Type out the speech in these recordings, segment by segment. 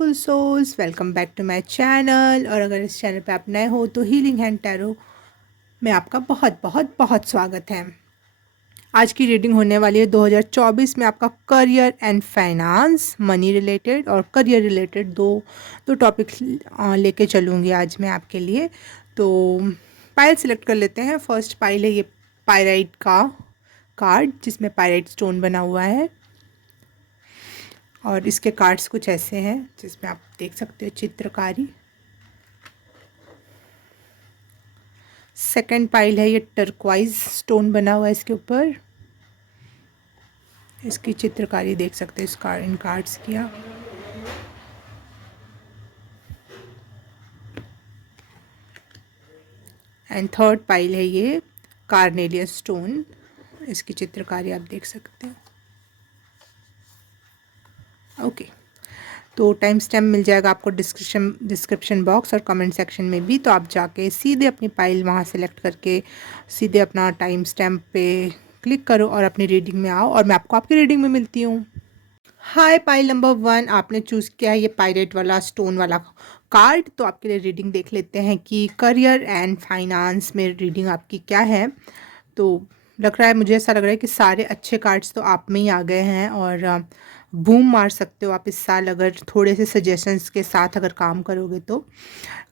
Beautiful souls, welcome back to my channel. और अगर इस चैनल पे आप नए हो तो हीलिंग हैंड टैरो में आपका बहुत बहुत बहुत स्वागत है। आज की रीडिंग होने वाली है 2024 में आपका career and finance, money related और करियर रिलेटेड दो दो टॉपिक लेके चलूँगी आज मैं आपके लिए। तो पाइल सिलेक्ट कर लेते हैं। फर्स्ट पाइल है ये पायराइट का कार्ड, जिसमें पायराइट स्टोन बना हुआ है और इसके कार्ड्स कुछ ऐसे हैं जिसमें आप देख सकते हो चित्रकारी। सेकंड पाइल है ये टर्क्वाइज स्टोन बना हुआ है इसके ऊपर, इसकी चित्रकारी देख सकते हैं इस कार्ड इन कार्ड्स की आप। एंड थर्ड पाइल है ये कार्नेलियन स्टोन, इसकी चित्रकारी आप देख सकते हैं। ओके, तो टाइम स्टैम्प मिल जाएगा आपको डिस्क्रिप्शन बॉक्स और कमेंट सेक्शन में भी, तो आप जाके सीधे अपनी पाइल वहाँ सेलेक्ट करके सीधे अपना टाइम स्टैम्प पे क्लिक करो और अपनी रीडिंग में आओ और मैं आपको आपकी रीडिंग में मिलती हूँ। हाय, पाइल नंबर 1 आपने चूज़ किया है ये पायरेट वाला स्टोन वाला कार्ड। तो आपके लिए रीडिंग देख लेते हैं कि करियर एंड फाइनेंस में रीडिंग आपकी क्या है। तो लग रहा है, मुझे ऐसा लग रहा है कि सारे अच्छे कार्ड्स तो आप में ही आ गए हैं और बूम मार सकते हो आप इस साल अगर थोड़े से सजेशंस के साथ अगर काम करोगे तो।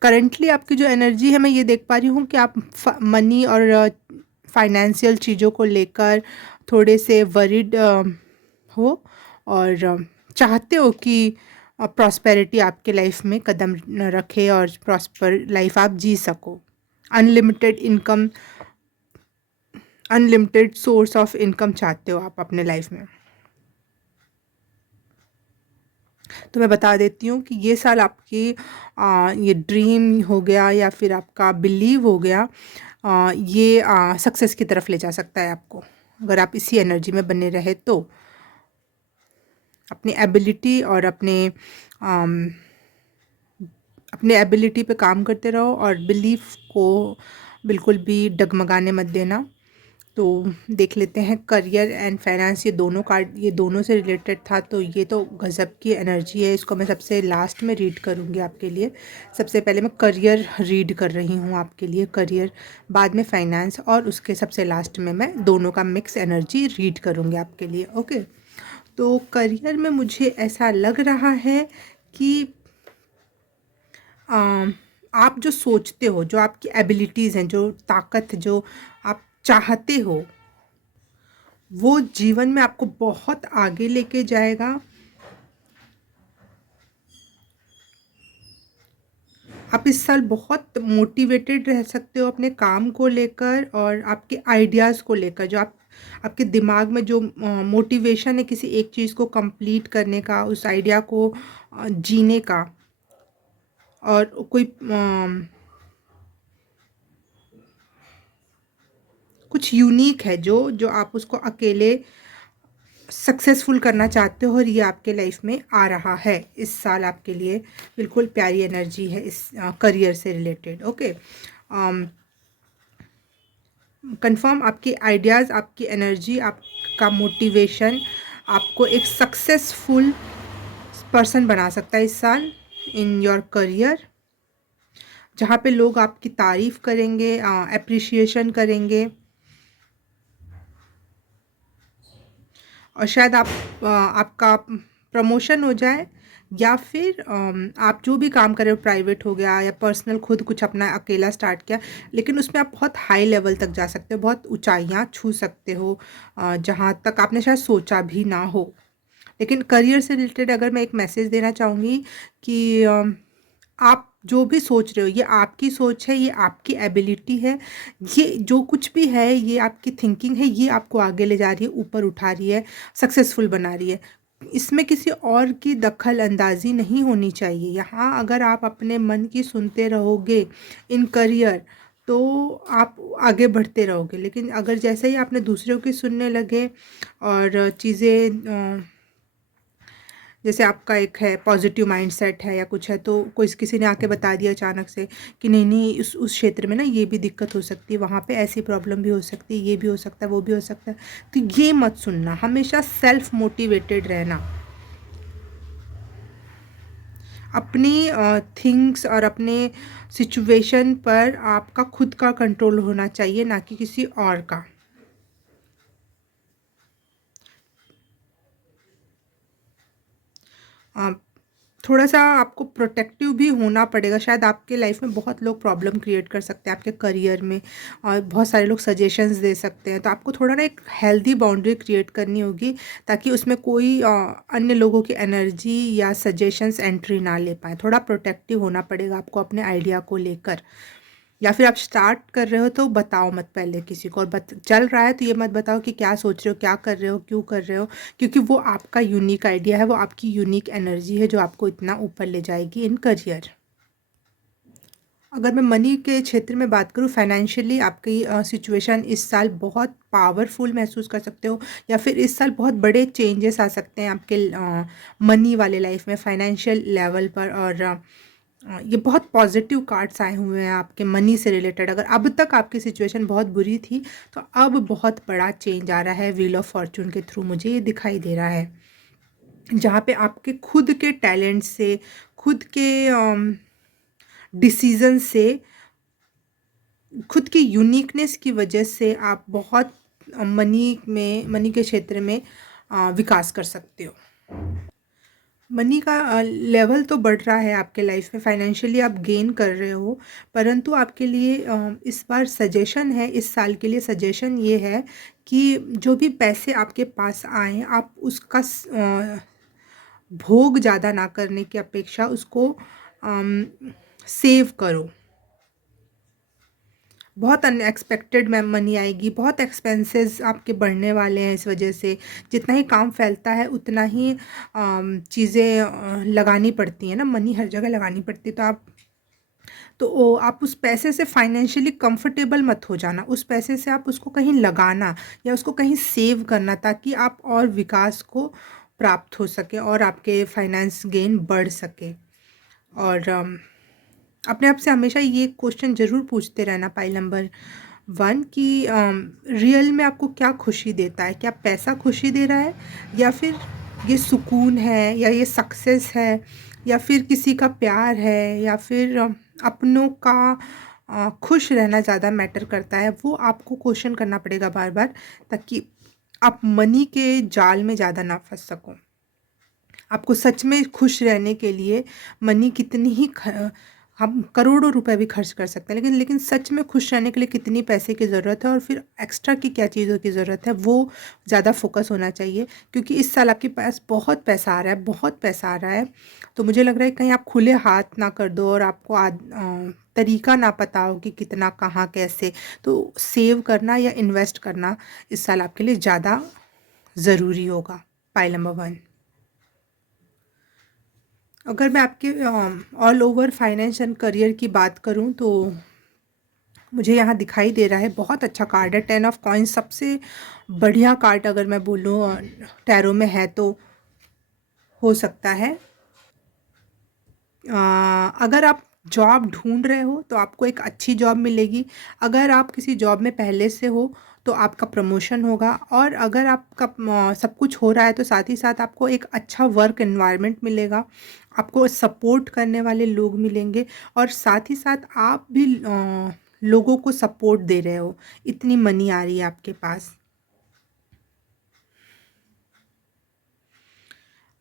करंटली आपकी जो एनर्जी है, मैं ये देख पा रही हूँ कि आप मनी और फाइनेंशियल चीज़ों को लेकर थोड़े से वरीड हो और चाहते हो कि प्रॉस्पेरिटी आपके लाइफ में कदम रखे और प्रॉस्पर लाइफ आप जी सको। Unlimited income, unlimited source of income चाहते हो आप अपने लाइफ में। तो मैं बता देती हूँ कि ये साल आपकी ये ड्रीम हो गया या फिर आपका बिलीव हो गया, ये सक्सेस की तरफ ले जा सकता है आपको अगर आप इसी एनर्जी में बने रहे तो। अपनी एबिलिटी और अपने एबिलिटी पे काम करते रहो और बिलीफ को बिल्कुल भी डगमगाने मत देना। तो देख लेते हैं करियर एंड फाइनेंस, ये दोनों कार्ड ये दोनों से रिलेटेड था, तो ये तो गज़ब की एनर्जी है। इसको मैं सबसे लास्ट में रीड करूँगी आपके लिए। सबसे पहले मैं करियर रीड कर रही हूँ आपके लिए, करियर, बाद में फाइनेंस और उसके सबसे लास्ट में मैं दोनों का मिक्स एनर्जी रीड करूँगी आपके लिए। ओके, तो करियर में मुझे ऐसा लग रहा है कि आप जो सोचते हो, जो आपकी एबिलिटीज़ हैं, जो ताकत जो आप चाहते हो, वो जीवन में आपको बहुत आगे लेके जाएगा। आप इस साल बहुत मोटिवेटेड रह सकते हो अपने काम को लेकर और आपके आइडियाज़ को लेकर। जो आपके दिमाग में जो मोटिवेशन है किसी एक चीज़ को कंप्लीट करने का, उस आइडिया को जीने का, और कोई कुछ यूनिक है जो आप उसको अकेले सक्सेसफुल करना चाहते हो और ये आपके लाइफ में आ रहा है इस साल आपके लिए। बिल्कुल प्यारी एनर्जी है इस करियर से रिलेटेड। ओके, कंफर्म आपकी आइडियाज़, आपकी एनर्जी, आपका मोटिवेशन आपको एक सक्सेसफुल पर्सन बना सकता है इस साल इन योर करियर, जहाँ पे लोग आपकी तारीफ़ करेंगे, अप्रिशिएशन करेंगे और शायद आपका प्रमोशन हो जाए या फिर आप जो भी काम कर रहे हो, प्राइवेट हो गया या पर्सनल, खुद कुछ अपना अकेला स्टार्ट किया, लेकिन उसमें आप बहुत हाई लेवल तक जा सकते हो, बहुत ऊंचाइयां छू सकते हो जहां तक आपने शायद सोचा भी ना हो। लेकिन करियर से रिलेटेड अगर मैं एक मैसेज देना चाहूँगी कि आप जो भी सोच रहे हो ये आपकी सोच है, ये आपकी एबिलिटी है, ये जो कुछ भी है ये आपकी थिंकिंग है, ये आपको आगे ले जा रही है, ऊपर उठा रही है, सक्सेसफुल बना रही है। इसमें किसी और की दखल अंदाजी नहीं होनी चाहिए। यहाँ अगर आप अपने मन की सुनते रहोगे इन करियर तो आप आगे बढ़ते रहोगे, लेकिन अगर जैसे ही आपने दूसरों की सुनने लगे और चीज़ें जैसे आपका एक है पॉजिटिव माइंडसेट है या कुछ है, तो कोई किसी ने आके बता दिया अचानक से कि नहीं नहीं उस क्षेत्र में ना ये भी दिक्कत हो सकती है, वहाँ पे ऐसी प्रॉब्लम भी हो सकती है, ये भी हो सकता है, वो भी हो सकता है, तो ये मत सुनना। हमेशा सेल्फ मोटिवेटेड रहना। अपनी थिंग्स और अपने सिचुएशन पर आपका खुद का कंट्रोल होना चाहिए, ना कि किसी और का। अ, थोड़ा-सा आपको प्रोटेक्टिव भी होना पड़ेगा। शायद आपके लाइफ में बहुत लोग प्रॉब्लम क्रिएट कर सकते हैं आपके करियर में, और बहुत सारे लोग सजेशंस दे सकते हैं। तो आपको थोड़ा ना एक हेल्दी बाउंड्री क्रिएट करनी होगी, ताकि उसमें कोई अन्य लोगों की एनर्जी या सजेशंस एंट्री ना ले पाएँ। थोड़ा प्रोटेक्टिव होना पड़ेगा आपको अपने आइडिया को लेकर। या फिर आप स्टार्ट कर रहे हो तो बताओ मत पहले किसी को, और चल रहा है तो ये मत बताओ कि क्या सोच रहे हो, क्या कर रहे हो, क्यों कर रहे हो, क्योंकि वो आपका यूनिक आइडिया है, वो आपकी यूनिक एनर्जी है जो आपको इतना ऊपर ले जाएगी इन करियर। अगर मैं मनी के क्षेत्र में बात करूँ, फाइनेंशियली आपकी सिचुएशन इस साल बहुत पावरफुल महसूस कर सकते हो, या फिर इस साल बहुत बड़े चेंजेस आ सकते हैं आपके मनी वाले लाइफ में, फाइनेंशियल लेवल पर। और ये बहुत पॉजिटिव कार्ड्स आए हुए हैं आपके मनी से रिलेटेड। अगर अब तक आपकी सिचुएशन बहुत बुरी थी, तो अब बहुत बड़ा चेंज आ रहा है व्हील ऑफ फॉर्चून के थ्रू, मुझे ये दिखाई दे रहा है, जहाँ पे आपके खुद के टैलेंट से, खुद के डिसीजन से, खुद की यूनिकनेस की वजह से आप बहुत मनी के क्षेत्र में विकास कर सकते हो। मनी का लेवल तो बढ़ रहा है आपके लाइफ में, फाइनेंशियली आप गेन कर रहे हो, परंतु आपके लिए इस बार सजेशन है, इस साल के लिए सजेशन ये है कि जो भी पैसे आपके पास आएँ, आप उसका भोग ज़्यादा ना करने की अपेक्षा उसको सेव करो। बहुत अनएक्सपेक्टेड में मनी आएगी, बहुत एक्सपेंसेस आपके बढ़ने वाले हैं इस वजह से। जितना ही काम फैलता है उतना ही चीज़ें लगानी पड़ती हैं ना, मनी हर जगह लगानी पड़ती है। तो आप उस पैसे से फाइनेंशियली कंफर्टेबल मत हो जाना, उस पैसे से आप उसको कहीं लगाना या उसको कहीं सेव करना, ताकि आप और विकास को प्राप्त हो सके और आपके फाइनेंस गेन बढ़ सके। और अपने आप से हमेशा ये क्वेश्चन ज़रूर पूछते रहना, पाइल नंबर 1, कि रियल में आपको क्या खुशी देता है? क्या पैसा खुशी दे रहा है, या फिर ये सुकून है, या ये सक्सेस है, या फिर किसी का प्यार है, या फिर अपनों का खुश रहना ज़्यादा मैटर करता है? वो आपको क्वेश्चन करना पड़ेगा बार-बार, ताकि आप मनी के जाल में ज़्यादा ना फँस सको। आपको सच में खुश रहने के लिए मनी कितनी ही हम करोड़ों रुपए भी खर्च कर सकते हैं, लेकिन सच में खुश रहने के लिए कितनी पैसे की ज़रूरत है, और फिर एक्स्ट्रा की क्या चीज़ों की ज़रूरत है, वो ज़्यादा फोकस होना चाहिए। क्योंकि इस साल आपके पास बहुत पैसा आ रहा है, बहुत पैसा आ रहा है। तो मुझे लग रहा है कहीं आप खुले हाथ ना कर दो, और आपको तरीका ना पता हो कि कितना, कहाँ, कैसे। तो सेव करना या इन्वेस्ट करना इस साल आपके लिए ज़्यादा ज़रूरी होगा। Pile number 1। अगर मैं आपके all over finance and career की बात करूं, तो मुझे यहाँ दिखाई दे रहा है बहुत अच्छा कार्ड है, 10 ऑफ कॉइन्स, सबसे बढ़िया कार्ड अगर मैं बोलूँ टैरो में है तो हो सकता है। अगर आप जॉब ढूंढ रहे हो तो आपको एक अच्छी जॉब मिलेगी। अगर आप किसी जॉब में पहले से हो तो आपका प्रमोशन होगा। और अगर आपका सब कुछ हो रहा है तो साथ ही साथ आपको एक अच्छा वर्क एनवायरनमेंट मिलेगा, आपको सपोर्ट करने वाले लोग मिलेंगे, और साथ ही साथ आप भी लोगों को सपोर्ट दे रहे हो, इतनी मनी आ रही है आपके पास।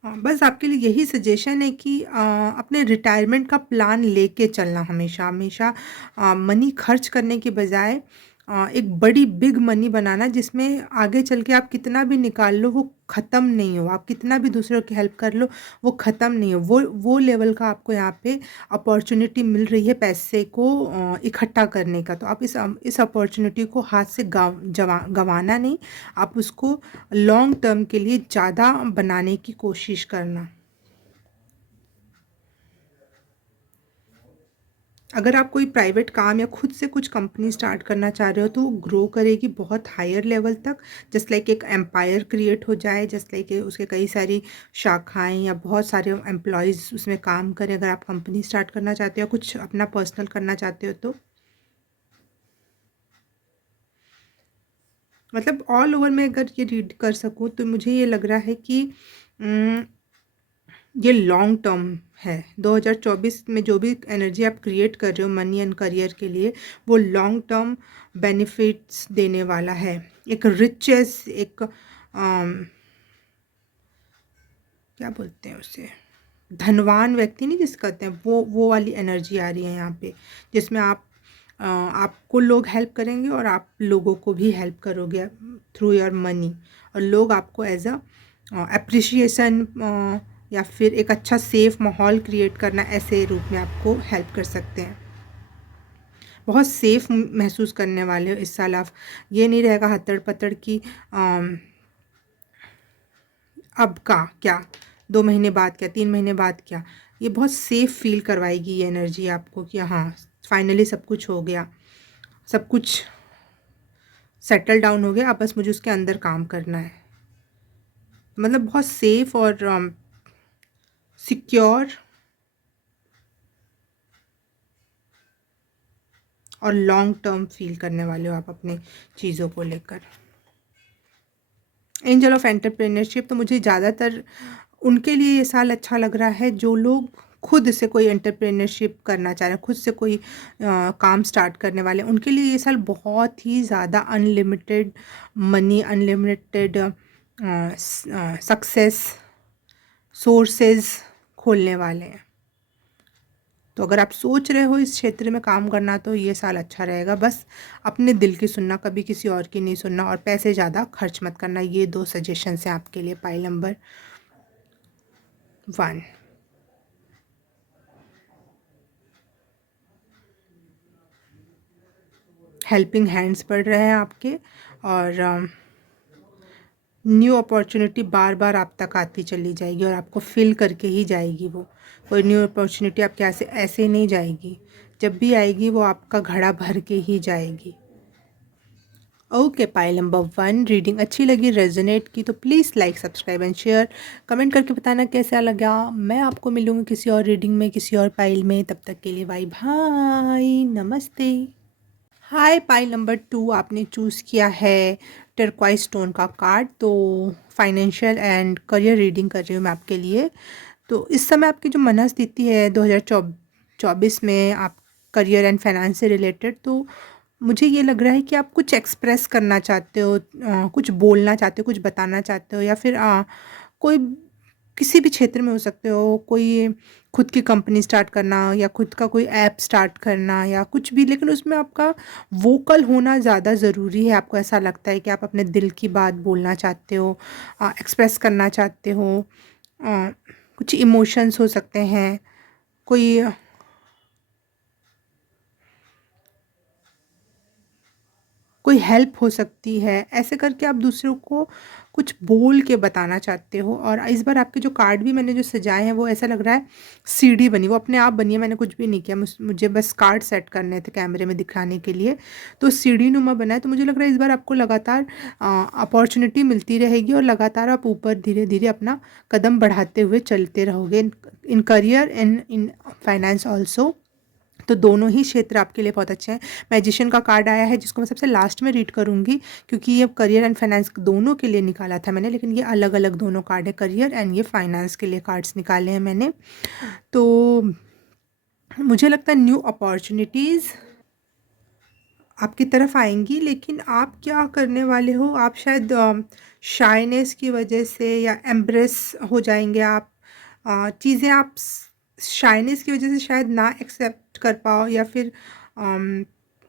हाँ, बस आपके लिए यही सजेशन है कि अपने रिटायरमेंट का प्लान लेके चलना, हमेशा हमेशा मनी खर्च करने के बजाय एक बड़ी बिग मनी बनाना, जिसमें आगे चल के आप कितना भी निकाल लो वो ख़त्म नहीं हो, आप कितना भी दूसरों की हेल्प कर लो वो ख़त्म नहीं हो। वो लेवल का आपको यहाँ पे अपॉर्चुनिटी मिल रही है पैसे को इकट्ठा करने का। तो आप इस अपॉर्चुनिटी को हाथ से गंवाना नहीं, आप उसको लॉन्ग टर्म के लिए ज़्यादा बनाने की कोशिश करना। अगर आप कोई प्राइवेट काम या खुद से कुछ कंपनी स्टार्ट करना चाह रहे हो, तो वो ग्रो करेगी बहुत हायर लेवल तक, जस्ट लाइक एक एम्पायर क्रिएट हो जाए, जस्ट लाइक उसके कई सारी शाखाएं या बहुत सारे एम्प्लॉयज़ उसमें काम करें। अगर आप कंपनी स्टार्ट करना चाहते हो, कुछ अपना पर्सनल करना चाहते हो, तो मतलब ऑल ओवर में अगर ये रीड कर सकूँ तो मुझे ये लग रहा है कि ये लॉन्ग टर्म है। 2024 में जो भी एनर्जी आप क्रिएट कर रहे हो मनी एंड करियर के लिए, वो लॉन्ग टर्म बेनिफिट्स देने वाला है। एक रिचेस, एक क्या बोलते हैं उसे, धनवान व्यक्ति नहीं जिसे कहते हैं, वो वाली एनर्जी आ रही है यहाँ पे, जिसमें आपको लोग हेल्प करेंगे और आप लोगों को भी हेल्प करोगे थ्रू योर मनी, और लोग आपको एज अ अप्रिशिएशन या फिर एक अच्छा सेफ माहौल क्रिएट करना, ऐसे रूप में आपको हेल्प कर सकते हैं। बहुत सेफ महसूस करने वाले हो इस साल आप। ये नहीं रहेगा हत्तड़ पत्तड़ की अब का क्या, 2 महीने बाद क्या, 3 महीने बाद क्या। ये बहुत सेफ फील करवाएगी ये एनर्जी आपको कि हाँ फाइनली सब कुछ हो गया, सब कुछ सेटल डाउन हो गया, अब बस मुझे उसके अंदर काम करना है। मतलब बहुत सेफ और सिक्योर और लॉन्ग टर्म फील करने वाले हो आप अपने चीज़ों को लेकर। एंजल ऑफ एंटरप्रेन्योरशिप, तो मुझे ज़्यादातर उनके लिए ये साल अच्छा लग रहा है जो लोग खुद से कोई एंटरप्रेन्योरशिप करना चाह रहे हैं, खुद से कोई काम स्टार्ट करने वाले हैं, उनके लिए ये साल बहुत ही ज़्यादा unlimited money, unlimited success sources खोलने वाले हैं। तो अगर आप सोच रहे हो इस क्षेत्र में काम करना, तो ये साल अच्छा रहेगा। बस अपने दिल की सुनना, कभी किसी और की नहीं सुनना, और पैसे ज़्यादा खर्च मत करना। ये 2 सजेशंस हैं आपके लिए। Pile number 1। हेल्पिंग हैंड्स बढ़ रहे हैं आपके, और न्यू अपॉर्चुनिटी बार बार आप तक आती चली जाएगी और आपको फिल करके ही जाएगी। वो कोई न्यू अपॉर्चुनिटी आपके ऐसे ऐसे नहीं जाएगी, जब भी आएगी वो आपका घड़ा भर के ही जाएगी। ओके, पाइल नंबर 1 रीडिंग अच्छी लगी, रेजोनेट की, तो please like, subscribe and share. Comment करके बताना कैसा लगा। मैं आपको मिलूँगी किसी और रीडिंग में, किसी और पाइल में। तब तक के लिए बाय बाय, नमस्ते। हाय, पाइल नंबर 2 आपने चूज़ किया है टर्क्वाइज स्टोन का कार्ड। तो फाइनेंशियल एंड करियर रीडिंग कर रही हूँ मैं आपके लिए। तो इस समय आपकी जो मनस्थिति है 2024 में, आप करियर एंड फाइनेंस से रिलेटेड, तो मुझे ये लग रहा है कि आप कुछ एक्सप्रेस करना चाहते हो, कुछ बोलना चाहते हो, कुछ बताना चाहते हो, या फिर कोई किसी भी क्षेत्र में हो सकते हो, कोई खुद की कंपनी स्टार्ट करना या खुद का कोई ऐप स्टार्ट करना या कुछ भी, लेकिन उसमें आपका वोकल होना ज़्यादा ज़रूरी है। आपको ऐसा लगता है कि आप अपने दिल की बात बोलना चाहते हो, एक्सप्रेस करना चाहते हो। अ, कुछ इमोशंस हो सकते हैं, कोई कोई हेल्प हो सकती है, ऐसे करके आप दूसरों को कुछ बोल के बताना चाहते हो। और इस बार आपके जो कार्ड भी मैंने जो सजाए हैं, वो ऐसा लग रहा है सीढ़ी बनी, वो अपने आप बनी है, मैंने कुछ भी नहीं किया, मुझे बस कार्ड सेट करने थे कैमरे में दिखाने के लिए। तो सीढ़ी नुमा बना है। तो मुझे लग रहा है इस बार आपको लगातार अपॉर्चुनिटी मिलती रहेगी और लगातार आप ऊपर धीरे धीरे अपना कदम बढ़ाते हुए चलते रहोगे, in career and in finance also. तो दोनों ही क्षेत्र आपके लिए बहुत अच्छे हैं। मैजिशियन का कार्ड आया है, जिसको मैं सबसे लास्ट में रीड करूँगी, क्योंकि ये करियर एंड फाइनेंस दोनों के लिए निकाला था मैंने, लेकिन ये अलग अलग दोनों कार्ड है, करियर एंड ये फाइनेंस के लिए कार्ड्स निकाले हैं मैंने। तो मुझे लगता है न्यू अपॉर्चुनिटीज़ आपकी तरफ आएंगी, लेकिन आप क्या करने वाले हो, आप शायद शाइनेस की वजह से या एम्ब्रेस हो जाएंगे आप। चीज़ें आप शाइनेस की वजह से शायद ना एक्सेप्ट कर पाओ, या फिर अम,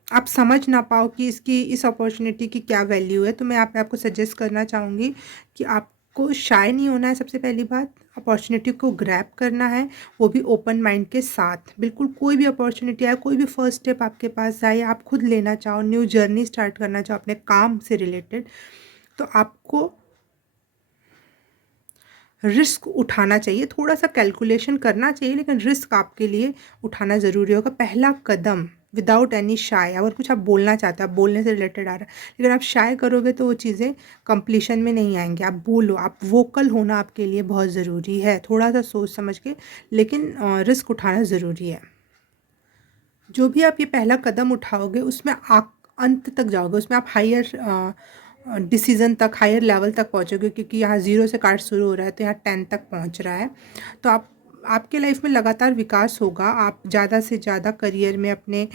आप समझ ना पाओ कि इस अपॉर्चुनिटी की क्या वैल्यू है। तो मैं आपको सजेस्ट करना चाहूँगी कि आपको शाय नहीं होना है। सबसे पहली बात, अपॉर्चुनिटी को ग्रैब करना है, वो भी ओपन माइंड के साथ। बिल्कुल कोई भी अपॉर्चुनिटी आए, कोई भी फर्स्ट स्टेप आपके पास आए, आप खुद लेना चाहो, न्यू जर्नी स्टार्ट करना चाहो अपने काम से रिलेटेड, तो आपको रिस्क उठाना चाहिए, थोड़ा सा कैलकुलेशन करना चाहिए, लेकिन रिस्क आपके लिए उठाना ज़रूरी होगा। पहला कदम विदाउट एनी शाय, अगर कुछ आप बोलना चाहते हो, आप बोलने से रिलेटेड आ रहा है, लेकिन आप शाय करोगे तो वो चीज़ें कंप्लीशन में नहीं आएंगी। आप बोलो, आप वोकल होना आपके लिए बहुत ज़रूरी है, थोड़ा सा सोच समझ के, लेकिन रिस्क उठाना ज़रूरी है। जो भी आप ये पहला कदम उठाओगे, उसमें आप अंत तक जाओगे, उसमें आप हायर डिसीज़न तक, हायर लेवल तक पहुँचोगे, क्योंकि यहाँ 0 से कार्ड शुरू हो रहा है तो यहाँ 10 तक पहुँच रहा है। तो आपके लाइफ में लगातार विकास होगा। आप ज़्यादा से ज़्यादा करियर में अपने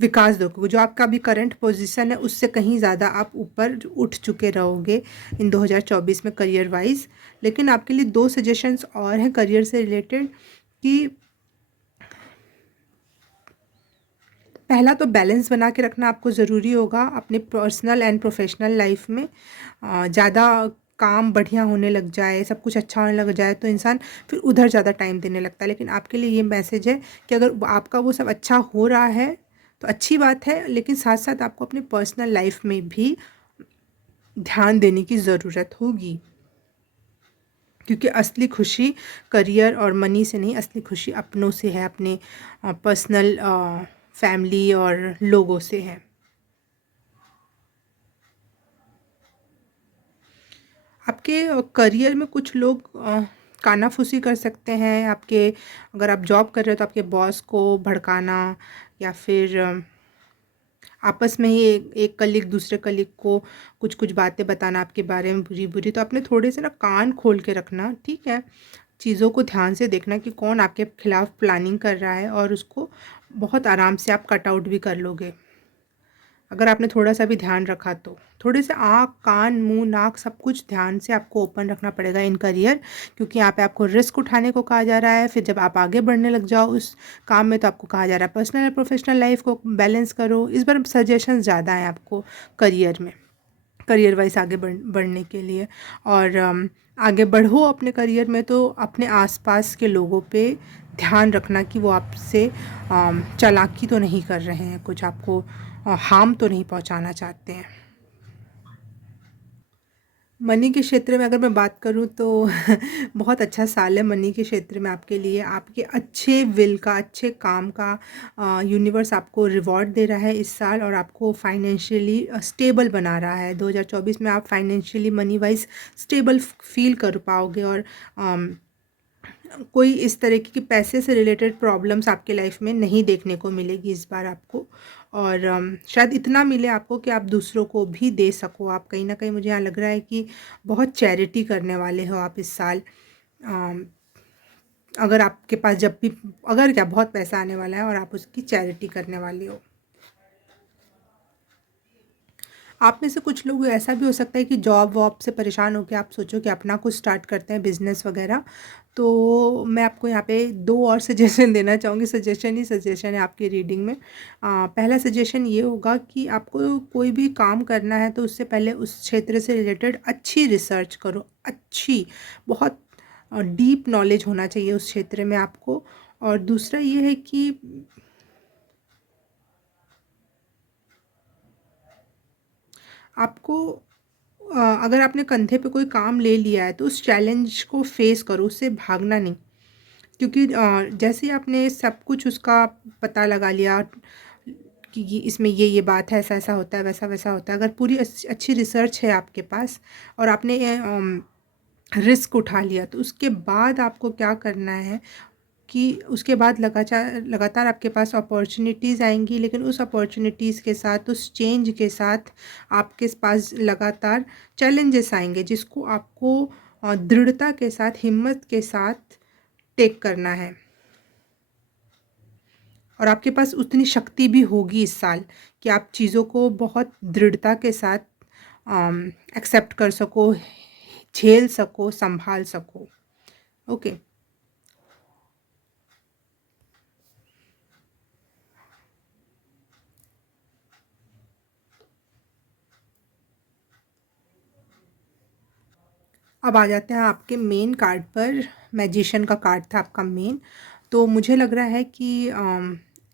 विकास देखोगे। जो आपका अभी करंट पोजीशन है उससे कहीं ज़्यादा आप ऊपर उठ चुके रहोगे इन 2024 में करियर वाइज। लेकिन आपके लिए 2 सजेशंस और हैं करियर से रिलेटेड, कि पहला तो बैलेंस बना के रखना आपको ज़रूरी होगा अपने पर्सनल एंड प्रोफेशनल लाइफ में। ज़्यादा काम बढ़िया होने लग जाए, सब कुछ अच्छा होने लग जाए तो इंसान फिर उधर ज़्यादा टाइम देने लगता है। लेकिन आपके लिए ये मैसेज है कि अगर आपका वो सब अच्छा हो रहा है तो अच्छी बात है, लेकिन साथ साथ आपको अपने पर्सनल लाइफ में भी ध्यान देने की ज़रूरत होगी, क्योंकि असली खुशी करियर और मनी से नहीं, असली खुशी अपनों से है, अपने पर्सनल फैमिली और लोगों से है। आपके करियर में कुछ लोग कानाफूसी कर सकते हैं आपके। अगर आप जॉब कर रहे हो तो आपके बॉस को भड़काना, या फिर आपस में ही एक कलीग दूसरे कलीग को कुछ कुछ बातें बताना आपके बारे में बुरी बुरी। तो अपने थोड़े से ना कान खोल के रखना, ठीक है। चीज़ों को ध्यान से देखना कि कौन आपके खिलाफ प्लानिंग कर रहा है, और उसको बहुत आराम से आप कट आउट भी कर लोगे अगर आपने थोड़ा सा भी ध्यान रखा तो। थोड़े से आँख, कान, मुँह, नाक सब कुछ ध्यान से आपको ओपन रखना पड़ेगा इन करियर, क्योंकि यहाँ पे आपको रिस्क उठाने को कहा जा रहा है। फिर जब आप आगे बढ़ने लग जाओ उस काम में तो आपको कहा जा रहा है पर्सनल और प्रोफेशनल लाइफ को बैलेंस करो। इस बार सजेशंस ज़्यादा हैं आपको करियर में, करियर वाइज आगे बढ़ने के लिए। और आगे बढ़ो अपने करियर में तो अपने आसपास के लोगों पे ध्यान रखना कि वो आपसे चालाकी तो नहीं कर रहे हैं, कुछ आपको हार्म तो नहीं पहुंचाना चाहते हैं। मनी के क्षेत्र में अगर मैं बात करूं तो बहुत अच्छा साल है मनी के क्षेत्र में आपके लिए। आपके अच्छे विल का, अच्छे काम का यूनिवर्स आपको रिवॉर्ड दे रहा है इस साल, और आपको फाइनेंशियली स्टेबल बना रहा है। 2024 में आप financially money wise stable feel कर पाओगे, और कोई इस तरह की पैसे से रिलेटेड प्रॉब्लम्स आपके लाइफ में नहीं देखने को मिलेगी इस बार आपको। और शायद इतना मिले आपको कि आप दूसरों को भी दे सको। आप कहीं ना कहीं, मुझे यहाँ लग रहा है कि बहुत चैरिटी करने वाले हो आप इस साल। अम, अगर आपके पास जब भी, अगर क्या, बहुत पैसा आने वाला है और आप उसकी चैरिटी करने वाले हो। आप में से कुछ लोग, ऐसा भी हो सकता है कि जॉब वॉब से परेशान होकर आप सोचो कि अपना कुछ स्टार्ट करते हैं, बिजनेस वगैरह। तो मैं आपको यहाँ पे 2 और सजेशन देना चाहूँगी। सजेशन ही सजेशन है आपकी रीडिंग में। पहला सजेशन ये होगा कि आपको कोई भी काम करना है तो उससे पहले उस क्षेत्र से रिलेटेड अच्छी रिसर्च करो। अच्छी, बहुत डीप नॉलेज होना चाहिए उस क्षेत्र में आपको। और दूसरा ये है कि आपको अगर आपने कंधे पे कोई काम ले लिया है तो उस चैलेंज को फेस करो, उससे भागना नहीं। क्योंकि जैसे ही आपने सब कुछ उसका पता लगा लिया कि इसमें ये बात है, ऐसा ऐसा होता है, वैसा वैसा होता है, अगर पूरी अच्छी रिसर्च है आपके पास और आपने रिस्क उठा लिया, तो उसके बाद आपको क्या करना है कि उसके बाद लगातार लगातार आपके पास अपॉर्चुनिटीज़ आएंगी, लेकिन उस अपॉर्चुनिटीज़ के साथ, उस चेंज के साथ आपके पास लगातार चैलेंजेस आएंगे, जिसको आपको दृढ़ता के साथ, हिम्मत के साथ टेक करना है। और आपके पास उतनी शक्ति भी होगी इस साल कि आप चीज़ों को बहुत दृढ़ता के साथ एक्सेप्ट कर सको, झेल सको, संभाल सको। ओके। अब आ जाते हैं आपके मेन कार्ड पर। मैजिशियन का कार्ड था आपका मेन। तो मुझे लग रहा है कि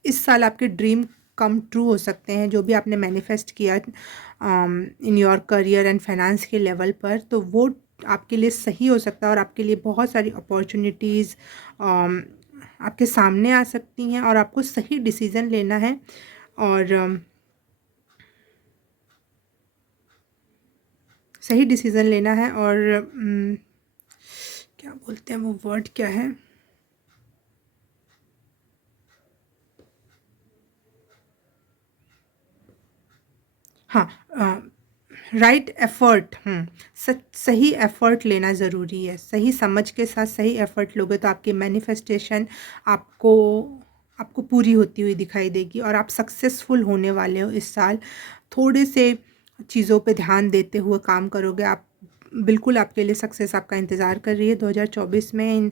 इस साल आपके ड्रीम कम ट्रू हो सकते हैं, जो भी आपने मैनिफेस्ट किया in your career and finance के लेवल पर, तो वो आपके लिए सही हो सकता है। और आपके लिए बहुत सारी अपॉर्चुनिटीज़ आपके सामने आ सकती हैं, और आपको सही डिसीज़न लेना है। और सही डिसीज़न लेना है। और क्या बोलते हैं, वो वर्ड क्या है, हाँ, राइट एफ़र्ट, सही एफ़र्ट लेना ज़रूरी है। सही समझ के साथ सही एफ़र्ट लोगे तो आपकी मैनिफेस्टेशन आपको आपको पूरी होती हुई दिखाई देगी और आप सक्सेसफुल होने वाले हो इस साल। थोड़े से चीज़ों पे ध्यान देते हुए काम करोगे आप, बिल्कुल आपके लिए सक्सेस आपका इंतज़ार कर रही है 2024 में इन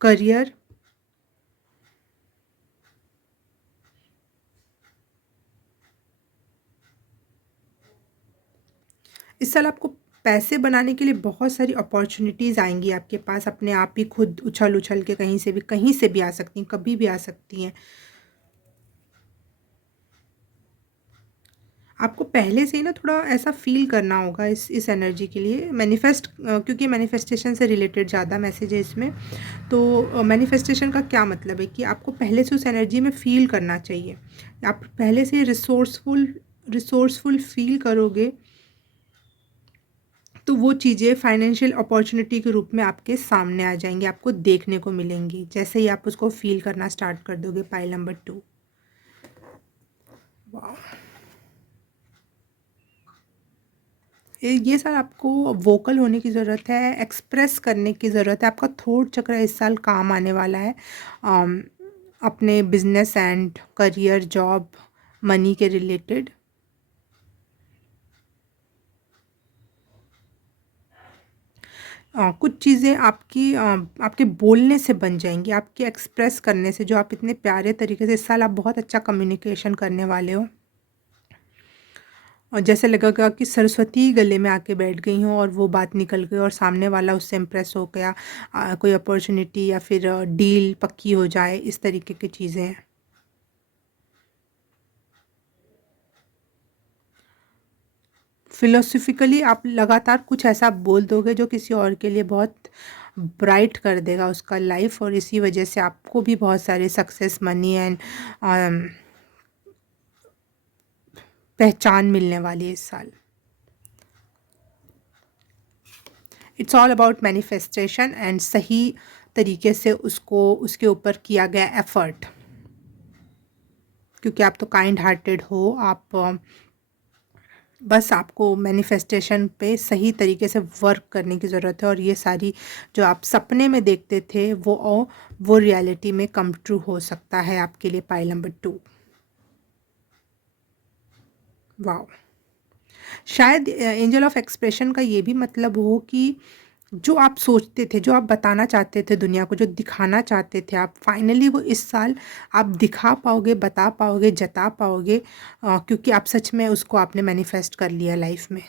करियर। इस साल आपको पैसे बनाने के लिए बहुत सारी अपॉर्चुनिटीज़ आएँगी आपके पास, अपने आप ही खुद उछल-उछल के कहीं से भी आ सकती हैं, कभी भी आ सकती हैं। आपको पहले से ही ना थोड़ा ऐसा फ़ील करना होगा इस एनर्जी के लिए क्योंकि मैनिफेस्टेशन से रिलेटेड ज़्यादा मैसेज है इसमें। तो मैनिफेस्टेशन का क्या मतलब है कि आपको पहले से उस एनर्जी में फ़ील करना चाहिए। आप पहले से रिसोर्सफुल फ़ील करोगे तो वो चीज़ें फाइनेंशियल अपॉर्चुनिटी के रूप में आपके सामने आ जाएँगी, आपको देखने को मिलेंगी, जैसे ही आप उसको फ़ील करना स्टार्ट कर दोगे। Pile number 2। वाह! ये साल आपको वोकल होने की ज़रूरत है, एक्सप्रेस करने की ज़रूरत है, आपका थ्रोट चक्र इस साल काम आने वाला है। अम, अपने business and career, job, money के रिलेटेड। कुछ चीज़ें आपके बोलने से बन जाएँगी, आपके एक्सप्रेस करने से, जो आप इतने प्यारे तरीके से इस साल आप बहुत अच्छा कम्युनिकेशन करने वाले हो। और जैसे लगेगा कि सरस्वती गले में आके बैठ गई हों और वो बात निकल गई और सामने वाला उससे इम्प्रेस हो गया, कोई अपॉर्च्युनिटी या फिर डील पक्की हो जाए, इस तरीके की चीज़ें हैं। फ़िलोसॉफ़िकली आप लगातार कुछ ऐसा बोल दोगे जो किसी और के लिए बहुत ब्राइट कर देगा उसका लाइफ़, और इसी वजह से आपको भी बहुत सारे सक्सेस, मनी एंड पहचान मिलने वाली है इस साल। It's all about manifestation and सही तरीके से उसको उसके ऊपर किया गया एफ़र्ट, क्योंकि आप तो काइंड हार्टेड हो, आप बस आपको मैनिफेस्टेशन पे सही तरीके से वर्क करने की ज़रूरत है और ये सारी जो आप सपने में देखते थे वो रियलिटी में कम ट्रू हो सकता है आपके लिए। Pile number 2। वाओ! शायद एंजल ऑफ एक्सप्रेशन का ये भी मतलब हो कि जो आप सोचते थे, जो आप बताना चाहते थे दुनिया को, जो दिखाना चाहते थे आप, फाइनली वो इस साल आप दिखा पाओगे, बता पाओगे, जता पाओगे, क्योंकि आप सच में उसको आपने मैनिफेस्ट कर लिया लाइफ में।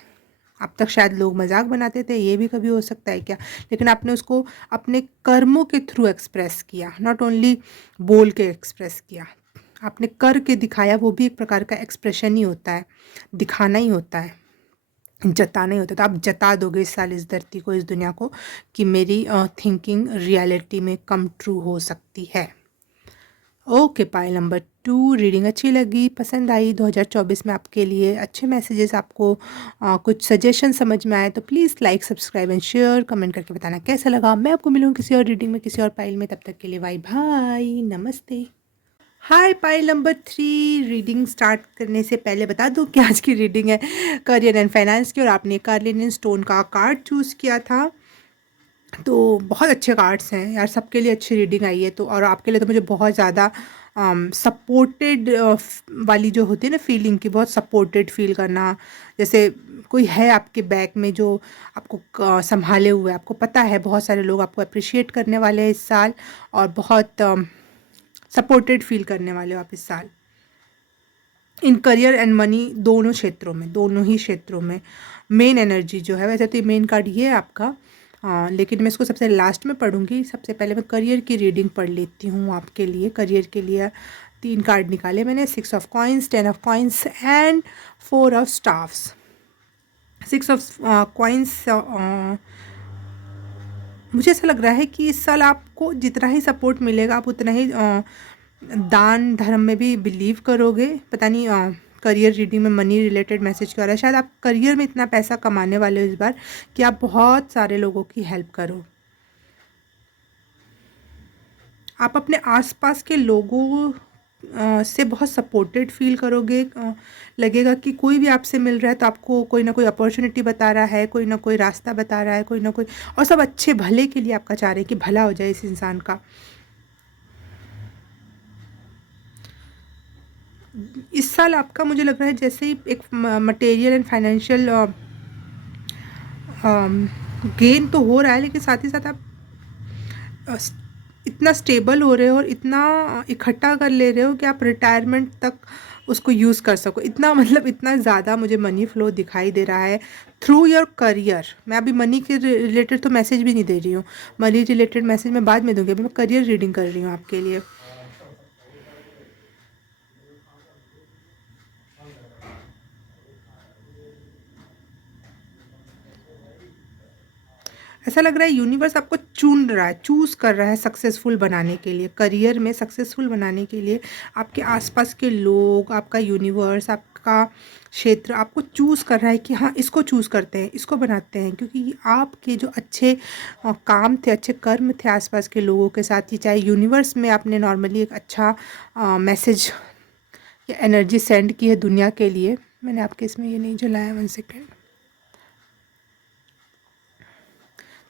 अब तक शायद लोग मज़ाक बनाते थे, ये भी कभी हो सकता है क्या? लेकिन आपने उसको अपने कर्मों के थ्रू एक्सप्रेस किया, नॉट ओनली बोल के एक्सप्रेस किया। आपने कर के दिखाया, वो भी एक प्रकार का एक्सप्रेशन ही होता है, दिखाना ही होता है, जताना ही होता है। तो आप जता दोगे इस साल इस धरती को, इस दुनिया को, कि मेरी थिंकिंग रियलिटी में कम ट्रू हो सकती है। ओके, पाइल नंबर 2 रीडिंग अच्छी लगी, पसंद आई, 2024 में आपके लिए अच्छे मैसेजेस, आपको कुछ सजेशन समझ में आए तो please like, subscribe and share, comment करके बताना कैसा लगा। मैं आपको मिलूँ किसी और रीडिंग में, किसी और पाइल में, तब तक के लिए बाय बाय, नमस्ते। हाय, पाइल नंबर 3 रीडिंग स्टार्ट करने से पहले बता दूँ कि आज की रीडिंग है करियर एंड फाइनेंस की, और आपने कार्लियन स्टोन का कार्ड चूज़ किया था। तो बहुत अच्छे कार्ड्स हैं यार, सबके लिए अच्छी रीडिंग आई है, तो और आपके लिए तो मुझे बहुत ज़्यादा सपोर्टेड वाली जो होती है ना फीलिंग की, बहुत सपोर्टेड फील करना, जैसे कोई है आपके बैक में जो आपको संभाले हुए, आपको पता है बहुत सारे लोग आपको अप्रिशिएट करने वाले हैं इस साल, और बहुत सपोर्टेड फील करने वाले हो आप इस साल, इन करियर एंड मनी दोनों क्षेत्रों में, दोनों ही क्षेत्रों में। मेन एनर्जी जो है, वैसे तो मेन कार्ड ये है आपका, लेकिन मैं इसको सबसे लास्ट में पढ़ूंगी। सबसे पहले मैं करियर की रीडिंग पढ़ लेती हूँ आपके लिए। करियर के लिए 3 कार्ड निकाले मैंने, 6 of coins, 10 of coins and 4 of staffs. 6 of coins, मुझे ऐसा लग रहा है कि इस साल आपको जितना ही सपोर्ट मिलेगा, आप उतना ही दान धर्म में भी बिलीव करोगे। पता नहीं करियर रीडिंग में मनी रिलेटेड मैसेज क्या आ रहा है, शायद आप करियर में इतना पैसा कमाने वाले हो इस बार कि आप बहुत सारे लोगों की हेल्प करो। आप अपने आसपास के लोगों से बहुत सपोर्टेड फील करोगे। लगेगा कि कोई भी आपसे मिल रहा है तो आपको कोई ना कोई अपॉर्चुनिटी बता रहा है, कोई ना कोई रास्ता बता रहा है, कोई ना कोई, और सब अच्छे भले के लिए आपका चाह रहे हैं कि भला हो जाए इस इंसान का। इस साल आपका मुझे लग रहा है जैसे ही एक मटेरियल एंड फाइनेंशियल गेन तो हो रहा है, लेकिन साथ ही साथ आप अ, इतना स्टेबल हो रहे हो और इतना इकट्ठा कर ले रहे हो कि आप रिटायरमेंट तक उसको यूज़ कर सको। इतना मतलब इतना ज़्यादा मुझे मनी फ्लो दिखाई दे रहा है थ्रू योर करियर। मैं अभी मनी के रिलेटेड तो मैसेज भी नहीं दे रही हूँ, मनी रिलेटेड मैसेज मैं बाद में दूंगी, अभी मैं करियर रीडिंग कर रही हूँ आपके लिए। ऐसा लग रहा है यूनिवर्स आपको चुन रहा है, चूज़ कर रहा है सक्सेसफुल बनाने के लिए, करियर में सक्सेसफुल बनाने के लिए। आपके आसपास के लोग, आपका यूनिवर्स, आपका क्षेत्र आपको चूज़ कर रहा है कि हाँ इसको चूज़ करते हैं, इसको बनाते हैं, क्योंकि आपके जो अच्छे काम थे, अच्छे कर्म थे आसपास के लोगों के साथ ही, चाहे यूनिवर्स में आपने नॉर्मली एक अच्छा मैसेज या एनर्जी सेंड की है दुनिया के लिए। मैंने आपके इसमें ये नहीं जलाया, 1 सेकेंड।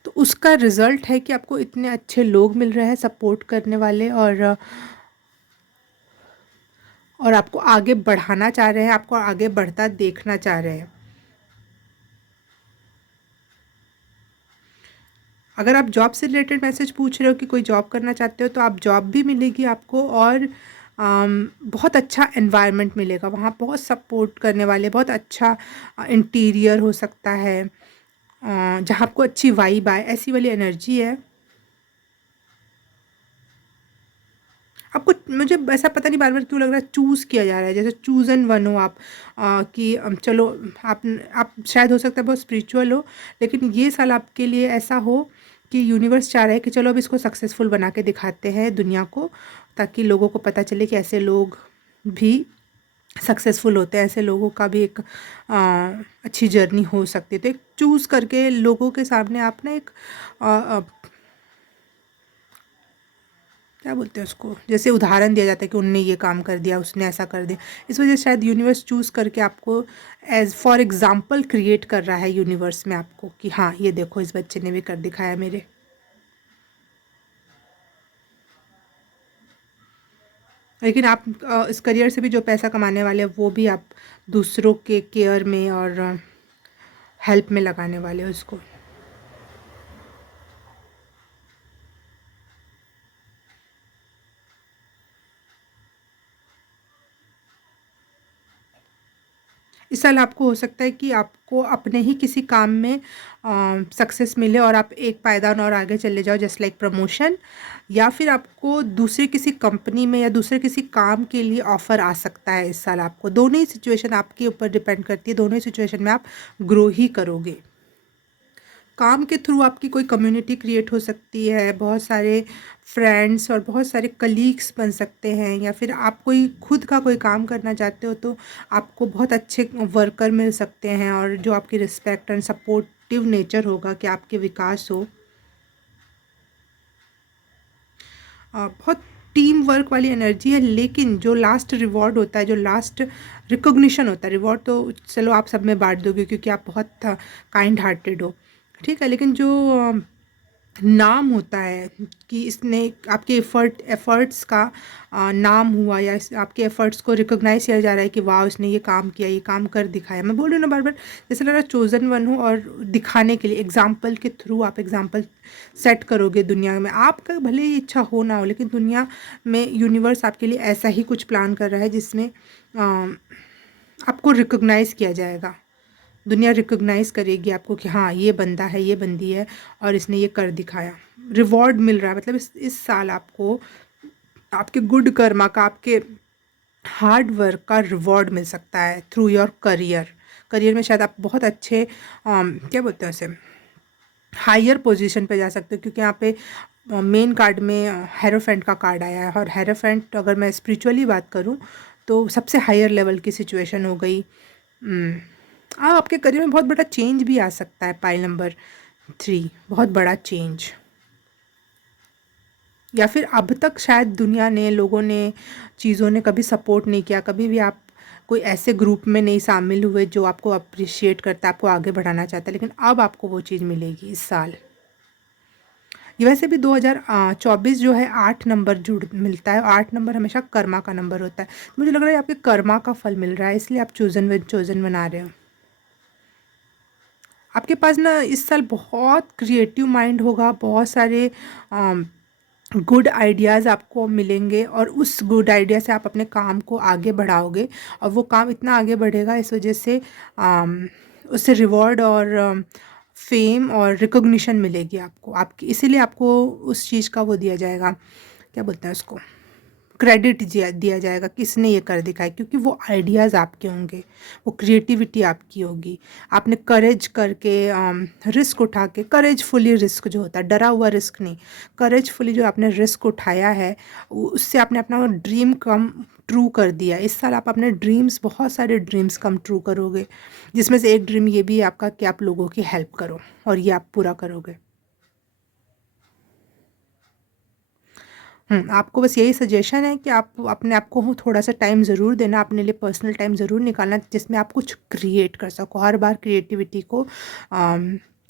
तो उसका रिज़ल्ट है कि आपको इतने अच्छे लोग मिल रहे हैं सपोर्ट करने वाले, और आपको आगे बढ़ाना चाह रहे हैं, आपको आगे बढ़ता देखना चाह रहे हैं। अगर आप जॉब से रिलेटेड मैसेज पूछ रहे हो कि कोई जॉब करना चाहते हो, तो आप जॉब भी मिलेगी आपको, और बहुत अच्छा एनवायरनमेंट मिलेगा वहाँ, बहुत सपोर्ट करने वाले, बहुत अच्छा इंटीरियर हो सकता है, जहाँ आपको अच्छी वाइब आए, ऐसी वाली एनर्जी है आपको। मुझे ऐसा पता नहीं बार बार क्यों लग रहा है चूज़ किया जा रहा है, जैसे चूज़न वन हो आप, कि चलो आप शायद हो सकता है बहुत स्पिरिचुअल हो, लेकिन ये साल आपके लिए ऐसा हो कि यूनिवर्स चाह रहा है कि चलो अब इसको सक्सेसफुल बना के दिखाते हैं दुनिया को, ताकि लोगों को पता चले कि ऐसे लोग भी सक्सेसफुल होते हैं, ऐसे लोगों का भी एक अच्छी जर्नी हो सकती है। तो एक चूज़ करके लोगों के सामने आप ना एक क्या बोलते हैं उसको, जैसे उदाहरण दिया जाता है कि उनने ये काम कर दिया, उसने ऐसा कर दिया, इस वजह से शायद यूनिवर्स चूज़ करके आपको एज फॉर एग्जांपल क्रिएट कर रहा है यूनिवर्स में आपको, कि हाँ ये देखो इस बच्चे ने भी कर दिखाया मेरे। लेकिन आप इस करियर से भी जो पैसा कमाने वाले हैं वो भी आप दूसरों के केयर में और हेल्प में लगाने वाले हो उसको। इस साल आपको हो सकता है कि आपको अपने ही किसी काम में सक्सेस मिले और आप एक पायदान और आगे चले जाओ, जस्ट लाइक प्रमोशन, या फिर आपको दूसरे किसी कंपनी में या दूसरे किसी काम के लिए ऑफ़र आ सकता है इस साल आपको। दोनों ही सिचुएशन आपके ऊपर डिपेंड करती है, दोनों ही सिचुएशन में आप ग्रो ही करोगे। काम के थ्रू आपकी कोई कम्युनिटी क्रिएट हो सकती है, बहुत सारे फ्रेंड्स और बहुत सारे कलीग्स बन सकते हैं, या फिर आप कोई खुद का कोई काम करना चाहते हो तो आपको बहुत अच्छे वर्कर मिल सकते हैं, और जो आपकी रिस्पेक्ट एंड सपोर्टिव नेचर होगा कि आपके विकास हो। बहुत टीम वर्क वाली एनर्जी है, लेकिन जो लास्ट रिवॉर्ड होता है, जो लास्ट रिकॉग्निशन होता है, रिवॉर्ड तो चलो आप सब में बांट दोगे क्योंकि आप बहुत काइंड हार्टेड हो, ठीक है, लेकिन जो नाम होता है कि इसने आपके एफ़र्ट्स का नाम हुआ, या आपके एफ़र्ट्स को रिकॉग्नाइज़ किया जा रहा है कि वाह इसने ये काम किया, ये काम कर दिखाया। मैं बोल रही हूँ ना बार बार, जैसे लग रहा है चोज़न वन हो, और दिखाने के लिए एग्जाम्पल के थ्रू आप एग्जाम्पल सेट करोगे दुनिया में। आपका भले ही इच्छा हो ना हो, लेकिन दुनिया में यूनिवर्स आपके लिए ऐसा ही कुछ प्लान कर रहा है जिसमें आपको रिकॉग्नाइज़ किया जाएगा। दुनिया रिकॉग्नाइज़ करेगी आपको कि हाँ ये बंदा है, ये बंदी है, और इसने ये कर दिखाया। रिवॉर्ड मिल रहा है, मतलब इस साल आपको आपके गुड कर्मा का, आपके हार्ड वर्क का रिवॉर्ड मिल सकता है थ्रू योर करियर। करियर में शायद आप बहुत अच्छे क्या बोलते हैं उसे, हायर पोजीशन पे जा सकते हो, क्योंकि यहाँ पे मेन कार्ड में हेरोफेंट का कार्ड आया है, और हेरोफेंट अगर मैं स्पिरिचुअली बात करूँ तो सबसे हायर लेवल की सिचुएशन हो गई। आपके करियर में बहुत बड़ा चेंज भी आ सकता है, पाइल नंबर 3, बहुत बड़ा चेंज। या फिर अब तक शायद दुनिया ने, लोगों ने, चीज़ों ने कभी सपोर्ट नहीं किया, कभी भी आप कोई ऐसे ग्रुप में नहीं शामिल हुए जो आपको अप्रिशिएट करता है, आपको आगे बढ़ाना चाहता है, लेकिन अब आपको वो चीज़ मिलेगी इस साल। ये वैसे भी 2024 जो है 8 नंबर जुड़ मिलता है, 8 नंबर हमेशा कर्मा का नंबर होता है। मुझे लग रहा है आपके कर्मा का फल मिल रहा है, इसलिए आप चोज़न बना रहे हो। आपके पास ना इस साल बहुत क्रिएटिव माइंड होगा, बहुत सारे गुड आइडियाज़ आपको मिलेंगे और उस गुड आइडिया से आप अपने काम को आगे बढ़ाओगे और वो काम इतना आगे बढ़ेगा इस वजह से उससे रिवॉर्ड और फेम और रिकॉग्निशन मिलेगी आपको, आपकी, इसीलिए आपको उस चीज़ का वो दिया जाएगा, क्या बोलते हैं उसको, क्रेडिट दिया दिया जाएगा कि इसने ये कर दिखाया, क्योंकि वो आइडियाज़ आपके होंगे, वो क्रिएटिविटी आपकी होगी। आपने करेज करके रिस्क उठा के, करेजफुली रिस्क जो होता है, डरा हुआ रिस्क नहीं, करेजफुली जो आपने रिस्क उठाया है उससे आपने अपना ड्रीम कम ट्रू कर दिया। इस साल आप अपने ड्रीम्स, बहुत सारे ड्रीम्स कम ट्रू करोगे, जिसमें से एक ड्रीम ये भी है आपका कि आप लोगों की हेल्प करो, और ये आप पूरा करोगे। आपको बस यही सजेशन है कि आप अपने आप को थोड़ा सा टाइम ज़रूर देना, अपने लिए पर्सनल टाइम ज़रूर निकालना जिसमें आप कुछ क्रिएट कर सको। हर बार क्रिएटिविटी को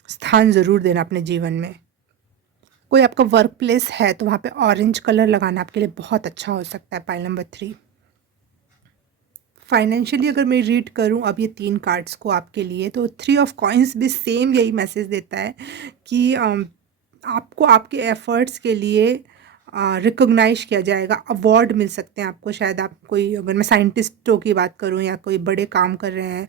स्थान ज़रूर देना अपने जीवन में। कोई आपका वर्क प्लेस है तो वहाँ पे ऑरेंज कलर लगाना आपके लिए बहुत अच्छा हो सकता है। पाइल नंबर 3, फाइनेंशियली अगर मैं रीड करूँ अब ये 3 कार्ड्स को आपके लिए, तो 3 ऑफ कॉइन्स भी सेम यही मैसेज देता है कि आपको आपके एफ़र्ट्स के लिए रिकॉग्नाइज किया जाएगा, अवार्ड मिल सकते हैं आपको। शायद आप कोई, अगर मैं साइंटिस्टों की बात करूं या कोई बड़े काम कर रहे हैं,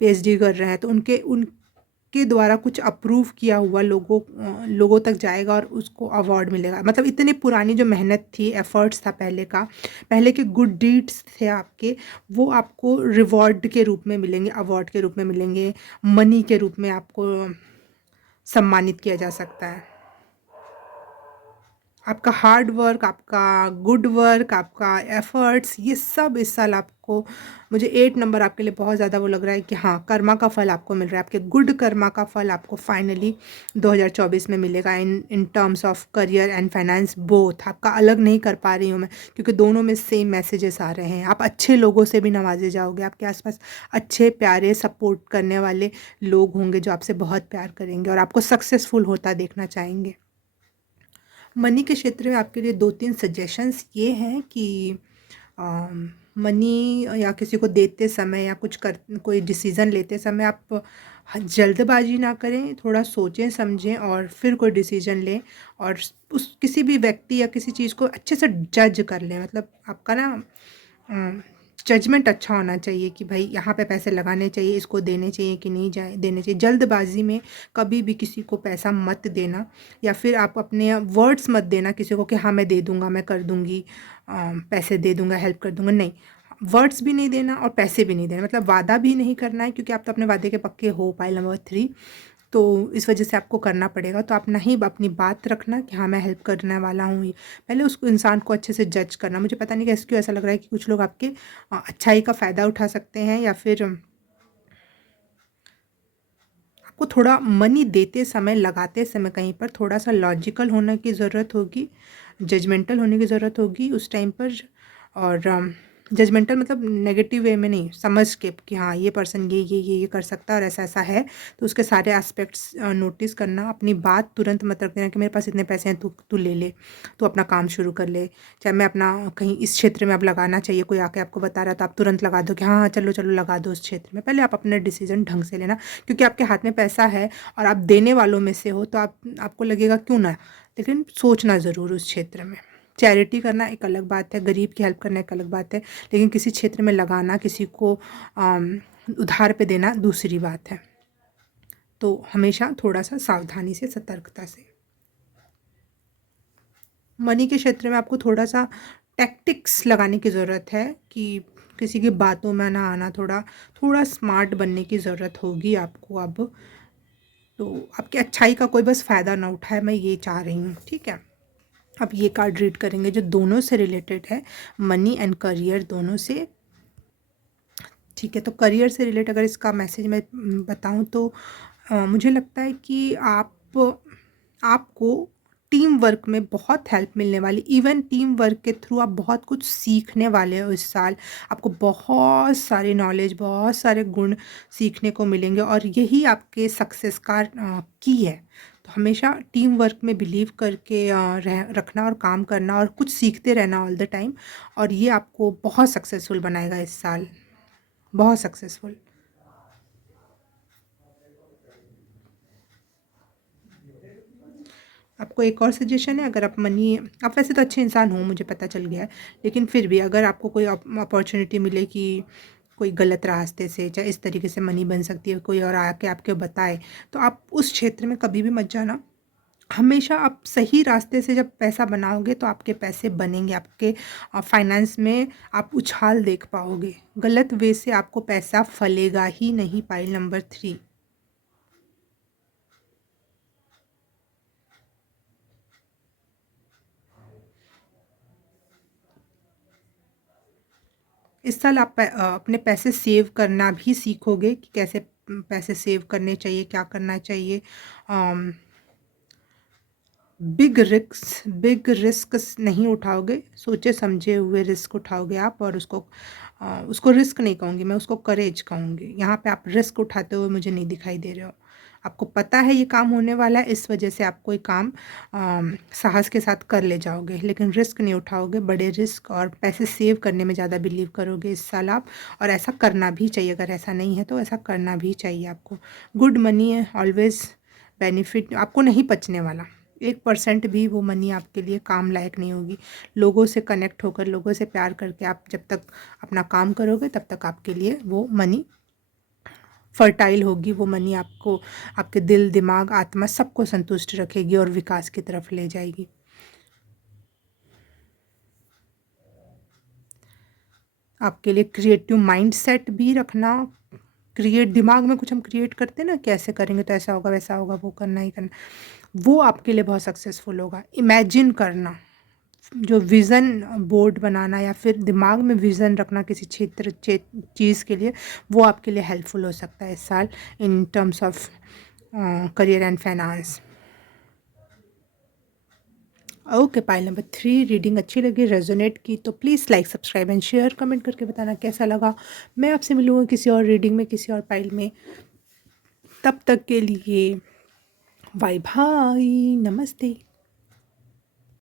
पीएचडी कर रहे हैं, तो उनके द्वारा कुछ अप्रूव किया हुआ लोगों तक जाएगा और उसको अवार्ड मिलेगा। मतलब इतनी पुरानी जो मेहनत थी, एफर्ट्स था पहले का, पहले के गुड डीड्स थे आपके, वो आपको रिवॉर्ड के रूप में मिलेंगे, अवार्ड के रूप में मिलेंगे, मनी के रूप में आपको सम्मानित किया जा सकता है। आपका हार्ड वर्क, आपका गुड वर्क, आपका एफर्ट्स, ये सब इस साल आपको, मुझे 8 नंबर आपके लिए बहुत ज़्यादा वो लग रहा है कि हाँ, कर्मा का फल आपको मिल रहा है। आपके गुड कर्मा का फल आपको फाइनली 2024 में मिलेगा, in terms of career and finance both. आपका अलग नहीं कर पा रही हूँ मैं, क्योंकि दोनों में सेम मैसेजेस आ रहे हैं। आप अच्छे लोगों से भी नवाजे जाओगे, आपके आसपास अच्छे प्यारे सपोर्ट करने वाले लोग होंगे जो आपसे बहुत प्यार करेंगे और आपको सक्सेसफुल होता देखना चाहेंगे। मनी के क्षेत्र में आपके लिए 2-3 सजेशंस ये हैं कि मनी या किसी को देते समय या कोई डिसीज़न लेते समय आप जल्दबाजी ना करें, थोड़ा सोचें समझें और फिर कोई डिसीज़न लें, और उस किसी भी व्यक्ति या किसी चीज़ को अच्छे से जज कर लें। मतलब आपका ना जजमेंट अच्छा होना चाहिए कि भाई यहाँ पे पैसे लगाने चाहिए, इसको देने चाहिए कि नहीं जाए देने चाहिए। जल्दबाजी में कभी भी किसी को पैसा मत देना, या फिर आप अपने वर्ड्स मत देना किसी को कि हाँ मैं दे दूँगा, मैं कर दूँगी, पैसे दे दूँगा, हेल्प कर दूँगा, नहीं। वर्ड्स भी नहीं देना और पैसे भी नहीं देना, मतलब वादा भी नहीं करना है, क्योंकि आप तो अपने वादे के पक्के हो। पाइल नंबर 3, तो इस वजह से आपको करना पड़ेगा। तो आप नहीं अपनी बात रखना कि हाँ मैं हेल्प करने वाला हूँ, पहले उसको इंसान को अच्छे से जज करना। मुझे पता नहीं कैसे क्यों ऐसा लग रहा है कि कुछ लोग आपके अच्छाई का फ़ायदा उठा सकते हैं, या फिर आपको थोड़ा मनी देते समय, लगाते समय कहीं पर थोड़ा सा लॉजिकल होने की ज़रूरत होगी, जजमेंटल होने की ज़रूरत होगी उस टाइम पर। और जजमेंटल मतलब नेगेटिव वे में नहीं, समझ के कि हाँ ये पर्सन ये कर सकता है और ऐसा ऐसा है, तो उसके सारे एस्पेक्ट्स नोटिस करना। अपनी बात तुरंत मत रख देना कि मेरे पास इतने पैसे हैं, तू तू ले ले, तू अपना काम शुरू कर ले। चाहे मैं अपना कहीं इस क्षेत्र में अब लगाना चाहिए, कोई आके आपको बता रहा है तो आप तुरंत लगा दो कि हाँ हाँ चलो चलो लगा दो उस क्षेत्र में। पहले आप अपने डिसीजन ढंग से लेना, क्योंकि आपके हाथ में पैसा है और आप देने वालों में से हो, तो आपको लगेगा क्यों ना, लेकिन सोचना ज़रूर उस क्षेत्र में। चैरिटी करना एक अलग बात है, गरीब की हेल्प करना एक अलग बात है, लेकिन किसी क्षेत्र में लगाना, किसी को उधार पे देना दूसरी बात है। तो हमेशा थोड़ा सा सावधानी से, सतर्कता से। मनी के क्षेत्र में आपको थोड़ा सा टैक्टिक्स लगाने की ज़रूरत है कि किसी की बातों में ना आना, थोड़ा थोड़ा स्मार्ट बनने की ज़रूरत होगी आपको अब। तो आपकी अच्छाई का कोई बस फ़ायदा ना उठाए, मैं ये चाह रही हूँ, ठीक है। अब ये कार्ड रीड करेंगे जो दोनों से रिलेटेड है, मनी एंड करियर दोनों से, ठीक है। तो करियर से रिलेटेड अगर इसका मैसेज मैं बताऊँ तो मुझे लगता है कि आपको टीम वर्क में बहुत हेल्प मिलने वाली, इवन टीम वर्क के थ्रू आप बहुत कुछ सीखने वाले हो इस साल। आपको बहुत सारी नॉलेज, बहुत सारे गुण सीखने को मिलेंगे और यही आपके सक्सेस का की है। तो हमेशा टीम वर्क में बिलीव करके रखना और काम करना और कुछ सीखते रहना ऑल द टाइम, और ये आपको बहुत सक्सेसफुल बनाएगा इस साल, बहुत सक्सेसफुल। आपको एक और सजेशन है, अगर आप मनी, आप वैसे तो अच्छे इंसान हो मुझे पता चल गया है, लेकिन फिर भी अगर आपको कोई अपॉर्चुनिटी मिले कि कोई गलत रास्ते से चाहे इस तरीके से मनी बन सकती है, कोई और आके आपको बताए, तो आप उस क्षेत्र में कभी भी मत जाना। हमेशा आप सही रास्ते से जब पैसा बनाओगे तो आपके पैसे बनेंगे, आपके फाइनेंस में आप उछाल देख पाओगे। गलत वे से आपको पैसा फलेगा ही नहीं। पाइल नंबर 3, इस साल आप अपने पैसे सेव करना भी सीखोगे कि कैसे पैसे सेव करने चाहिए, क्या करना चाहिए। बिग रिस्क्स नहीं उठाओगे, सोचे समझे हुए रिस्क उठाओगे आप, और उसको रिस्क नहीं कहूँगी मैं, उसको करेज कहूँगी। यहाँ पे आप रिस्क उठाते हुए मुझे नहीं दिखाई दे रहे हो। आपको पता है ये काम होने वाला है, इस वजह से आप कोई काम साहस के साथ कर ले जाओगे, लेकिन रिस्क नहीं उठाओगे। बड़े रिस्क और पैसे सेव करने में ज़्यादा बिलीव करोगे इस साल आप, और ऐसा करना भी चाहिए। अगर ऐसा नहीं है तो ऐसा करना भी चाहिए आपको। गुड मनी है ऑलवेज बेनिफिट, आपको नहीं पचने वाला। 1% भी वो मनी आपके लिए काम लायक नहीं होगी। लोगों से कनेक्ट होकर, लोगों से प्यार करके आप जब तक अपना काम करोगे तब तक आपके लिए वो मनी फर्टाइल होगी। वो मनी आपको, आपके दिल, दिमाग, आत्मा सबको संतुष्ट रखेगी और विकास की तरफ ले जाएगी। आपके लिए क्रिएटिव माइंडसेट भी रखना। दिमाग में कुछ हम क्रिएट करते हैं ना, कैसे करेंगे तो ऐसा होगा, वैसा होगा, वो करना ही करना, वो आपके लिए बहुत सक्सेसफुल होगा। इमेजिन करना, जो विज़न बोर्ड बनाना या फिर दिमाग में विज़न रखना किसी चीज़ के लिए, वो आपके लिए हेल्पफुल हो सकता है इस साल in terms of career and finance. Okay, pile number 3 reading अच्छी लगी, रेजोनेट की तो please like, subscribe and share, comment करके बताना कैसा लगा। मैं आपसे मिलूँगी किसी और रीडिंग में, किसी और पाइल में। तब तक के लिए बाय बाय, नमस्ते।